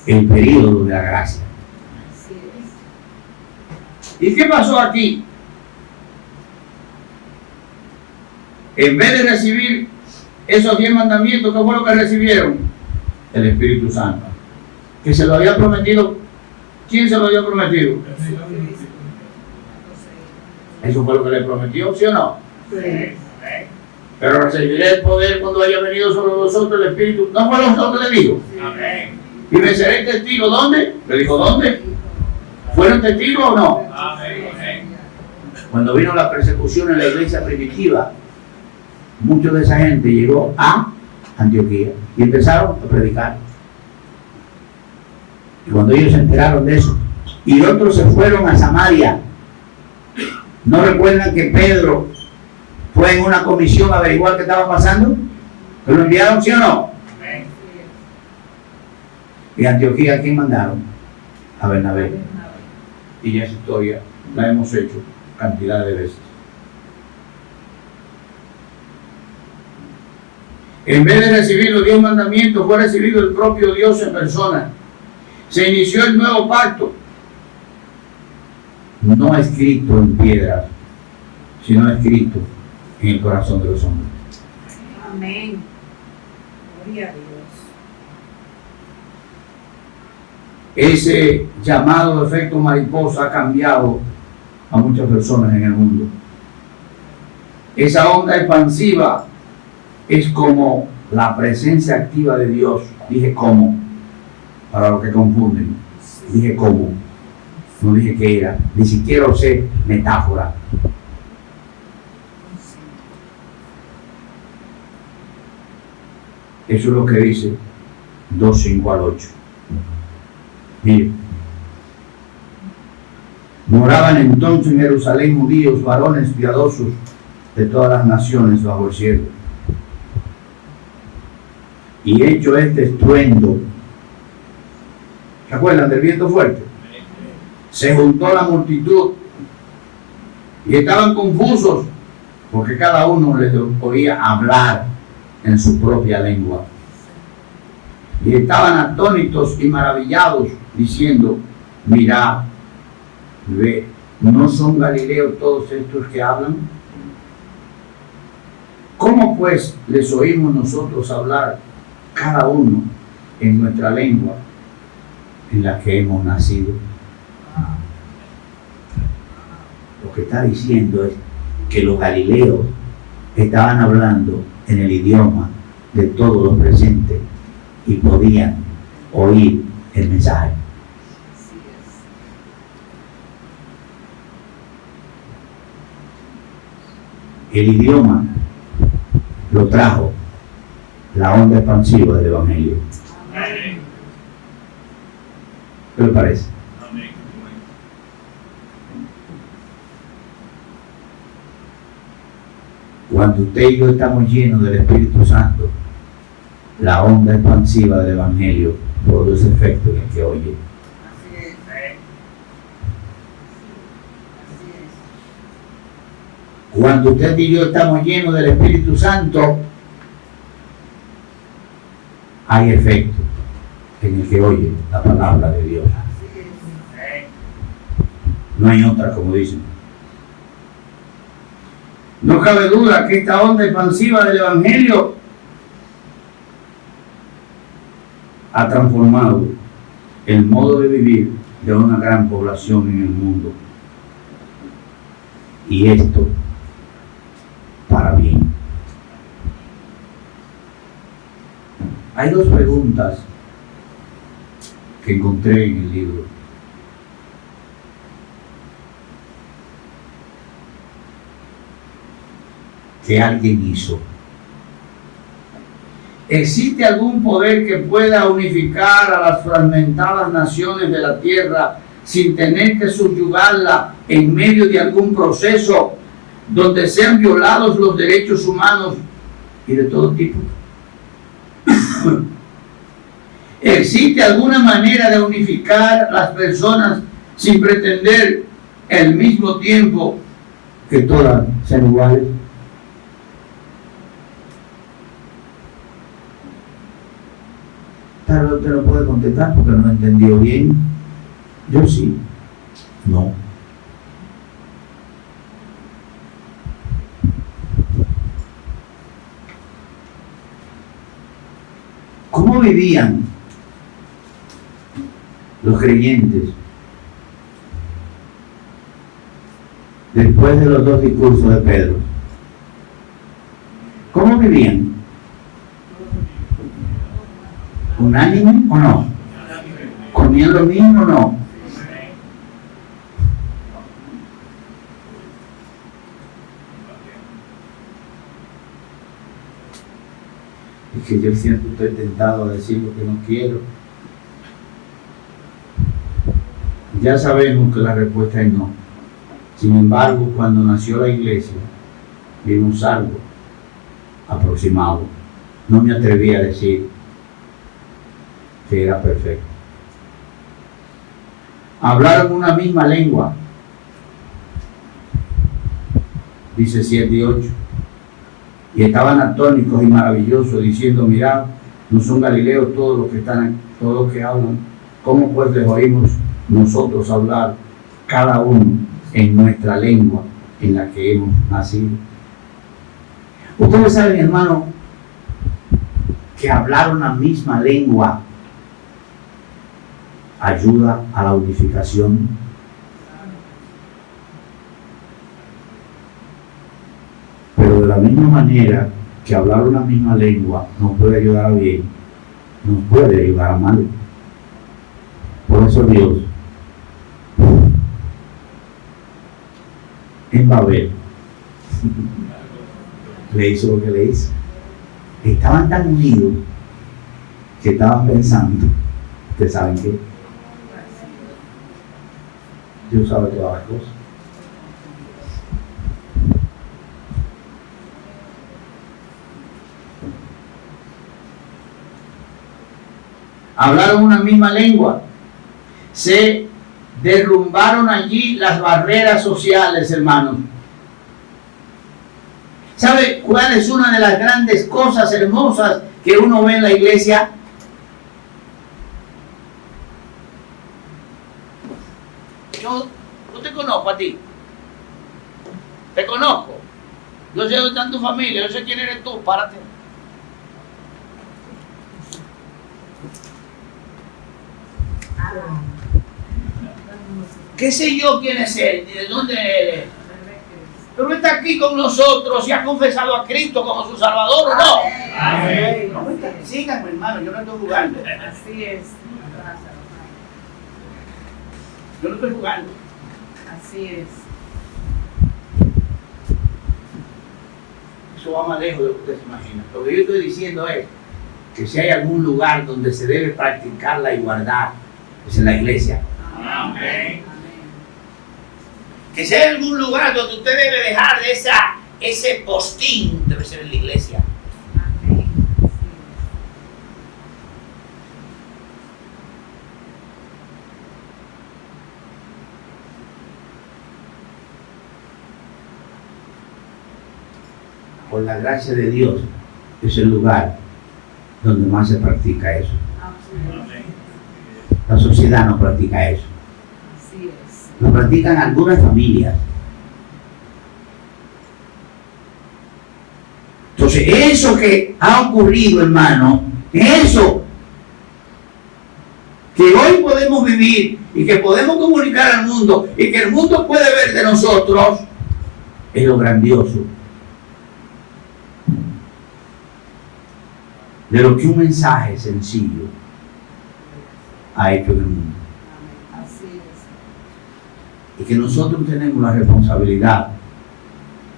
El período de la gracia. ¿Y qué pasó aquí? En vez de recibir esos 10 mandamientos, ¿qué fue lo que recibieron? El Espíritu Santo. Que se lo había prometido. ¿Quién se lo había prometido? Eso fue lo que le prometió, ¿sí o no? Sí. Pero recibiré el poder cuando haya venido sobre vosotros el Espíritu. ¿No fue lo que le dijo? Amén. Y me seréis testigos. ¿Dónde? Le dijo, ¿dónde? ¿Fueron testigos o no? Amén. Cuando vino la persecución en la iglesia primitiva, mucha de esa gente llegó a Antioquía y empezaron a predicar. Y cuando ellos se enteraron de eso, y otros se fueron a Samaria. ¿No recuerdan que Pedro fue en una comisión a averiguar qué estaba pasando? ¿Que lo enviaron, sí o no? Amén. Y a Antioquía, ¿a quién mandaron? A Bernabé. Y esa historia la hemos hecho cantidad de veces. En vez de recibir los 10 mandamientos, fue recibido el propio Dios en persona. Se inició el nuevo pacto. No escrito en piedras, sino escrito en el corazón de los hombres. Amén. Gloria a Dios. Ese llamado efecto mariposa ha cambiado a muchas personas en el mundo. Esa onda expansiva es como la presencia activa de Dios. Dije cómo, para los que confunden. Dije cómo, no dije qué era. Ni siquiera usé metáfora. Eso es lo que dice 2:5 al 8. Mire. Moraban entonces en Jerusalén judíos, varones piadosos de todas las naciones bajo el cielo. Y hecho este estruendo, ¿se acuerdan del viento fuerte? Se juntó la multitud y estaban confusos porque cada uno les oía hablar en su propia lengua. Y estaban atónitos y maravillados, diciendo: mirad, ve, ¿no son galileos todos estos que hablan? ¿Cómo pues les oímos nosotros hablar cada uno en nuestra lengua en la que hemos nacido? Lo que está diciendo es que los galileos estaban hablando en el idioma de todos los presentes y podían oír el mensaje. El idioma lo trajo la onda expansiva del Evangelio. ¿Qué le parece? Cuando usted y yo estamos llenos del Espíritu Santo, la onda expansiva del Evangelio produce efecto en el que oye. Cuando usted y yo estamos llenos del Espíritu Santo, hay efecto en el que oye la palabra de Dios. No hay otra, como dicen. No cabe duda que esta onda expansiva del Evangelio ha transformado el modo de vivir de una gran población en el mundo. Y esto para bien. Hay dos preguntas que encontré en el libro. Que alguien hizo. ¿Existe algún poder que pueda unificar a las fragmentadas naciones de la tierra sin tener que subyugarla en medio de algún proceso donde sean violados los derechos humanos y de todo tipo? ¿Existe alguna manera de unificar a las personas sin pretender al mismo tiempo que todas sean iguales? Tal vez usted no puede contestar porque no entendió bien. Yo sí. No. ¿Cómo vivían los creyentes después de los dos discursos de Pedro? ¿Cómo vivían? ¿Unánime o no? ¿Comían lo mismo o no? Es que yo siempre estoy tentado a decir lo que no quiero. Ya sabemos que la respuesta es no. Sin embargo, cuando nació la iglesia, vimos algo aproximado. No me atreví a decir que era perfecto. Hablaron una misma lengua, dice 7 y 8, y estaban atónicos y maravillosos, diciendo: mirad, no son galileos todos los que están, todos los que hablan. ¿Cómo pues les oímos nosotros hablar cada uno en nuestra lengua en la que hemos nacido? Ustedes saben, hermano, que hablar una misma lengua ayuda a la unificación. Pero de la misma manera que hablar una misma lengua nos puede ayudar a bien, nos puede ayudar a mal. Por eso Dios en Babel le hizo lo que le hizo. Estaban tan unidos que estaban pensando, ¿ustedes saben qué? Dios sabe todas las cosas. Hablaron una misma lengua. Se derrumbaron allí las barreras sociales, hermanos. ¿Sabe cuál es una de las grandes cosas hermosas que uno ve en la iglesia? Yo te conozco a ti. Te conozco. Yo sé dónde está tu familia, yo sé quién eres tú, párate. ¿Qué sé yo quién es él? ¿De dónde él es? Pero está aquí con nosotros y ha confesado a Cristo como su Salvador, ¿o no? Amén. Síganme, hermano, yo no estoy jugando. Así es. Yo no estoy jugando. Así es. Eso va más lejos de lo que usted se imagina. Lo que yo estoy diciendo es que si hay algún lugar donde se debe practicar la igualdad, es en la iglesia. Amén. Que si hay algún lugar donde usted debe dejar de ese postín, debe ser en la iglesia. Amén. Por la gracia de Dios, es el lugar donde más se practica eso. La sociedad no practica eso. Así es. Lo practican algunas familias. Entonces, eso que ha ocurrido, hermano, eso que hoy podemos vivir y que podemos comunicar al mundo y que el mundo puede ver de nosotros, es lo grandioso de lo que un mensaje sencillo ha hecho en el mundo. Así es. Y que nosotros tenemos la responsabilidad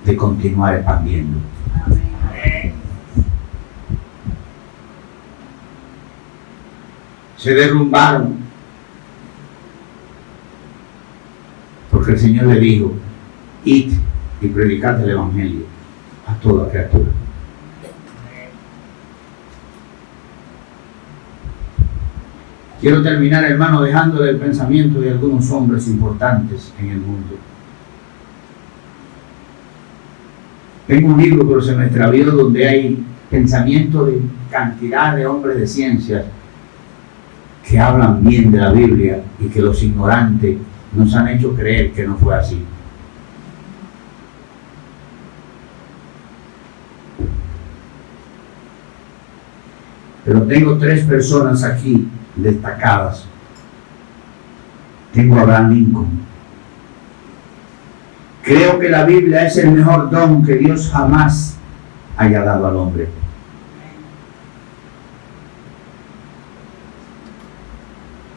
de continuar expandiendo. Amén. Se derrumbaron porque el Señor le dijo: id y predicad el Evangelio a toda criatura. Quiero terminar, hermano, dejándole el pensamiento de algunos hombres importantes en el mundo. Tengo un libro, pero se me extravió, donde hay pensamiento de cantidad de hombres de ciencias que hablan bien de la Biblia y que los ignorantes nos han hecho creer que no fue así. Pero tengo 3 personas aquí destacadas. Tengo a Abraham Lincoln. Creo que la Biblia es el mejor don que Dios jamás haya dado al hombre.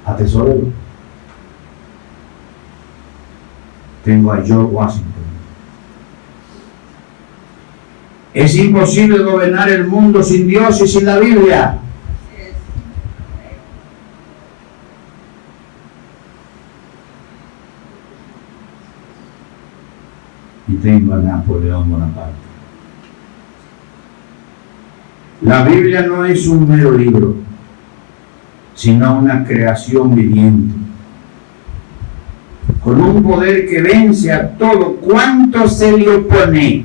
Atesórelo. Tengo a George Washington. Es imposible gobernar el mundo sin Dios y sin la Biblia. Y tengo a Napoleón Bonaparte. La Biblia no es un mero libro, sino una creación viviente, con un poder que vence a todo cuanto se le opone.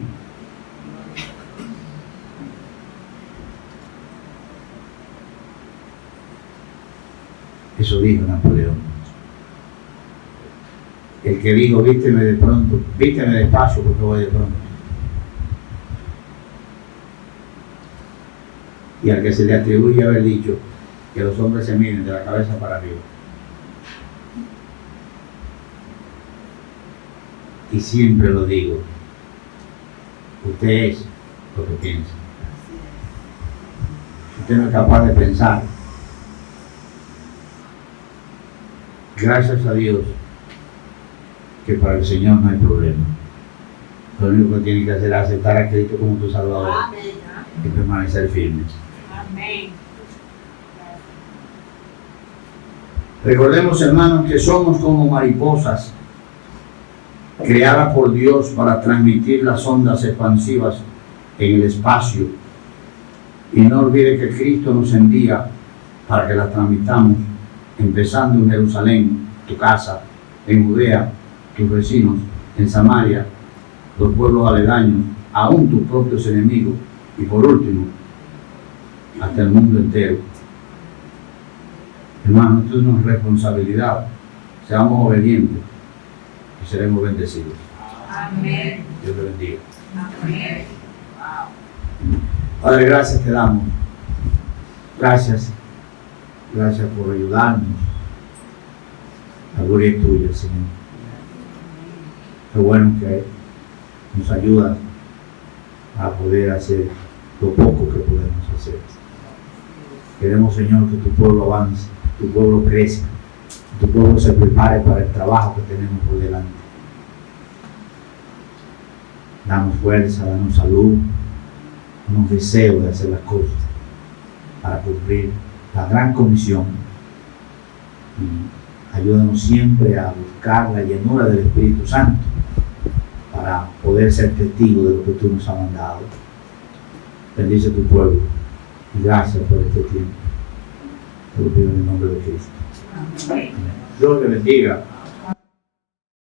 Eso dijo Napoleón. El que dijo: vísteme de pronto, vísteme despacio porque voy de pronto. Y al que se le atribuye haber dicho que los hombres se miden de la cabeza para arriba. Y siempre lo digo: usted es lo que piensa. Usted no es capaz de pensar. Gracias a Dios que para el Señor no hay problema. Lo único que tiene que hacer es aceptar a Cristo como tu Salvador. Amén. Y permanecer firmes. Amén. Recordemos, hermanos, que somos como mariposas creadas por Dios para transmitir las ondas expansivas en el espacio. Y no olvide que Cristo nos envía para que las transmitamos, empezando en Jerusalén, tu casa, en Judea, tus vecinos, en Samaria, los pueblos aledaños, aún tus propios enemigos, y por último, hasta el mundo entero. Hermano, esto es una responsabilidad. Seamos obedientes y seremos bendecidos. Amén. Dios te bendiga. Amén. Padre, gracias te damos. Gracias. Gracias por ayudarnos. La gloria es tuya, Señor. Qué bueno que nos ayudas a poder hacer lo poco que podemos hacer. Queremos, Señor, que tu pueblo avance, tu pueblo crezca, que tu pueblo se prepare para el trabajo que tenemos por delante. Danos fuerza, danos salud, danos deseo de hacer las cosas para cumplir la gran comisión. Y ayúdanos siempre a buscar la llenura del Espíritu Santo para poder ser testigos de lo que tú nos has mandado. Bendice tu pueblo y gracias por este tiempo. Te lo pido en el nombre de Cristo. Amén. Dios te bendiga.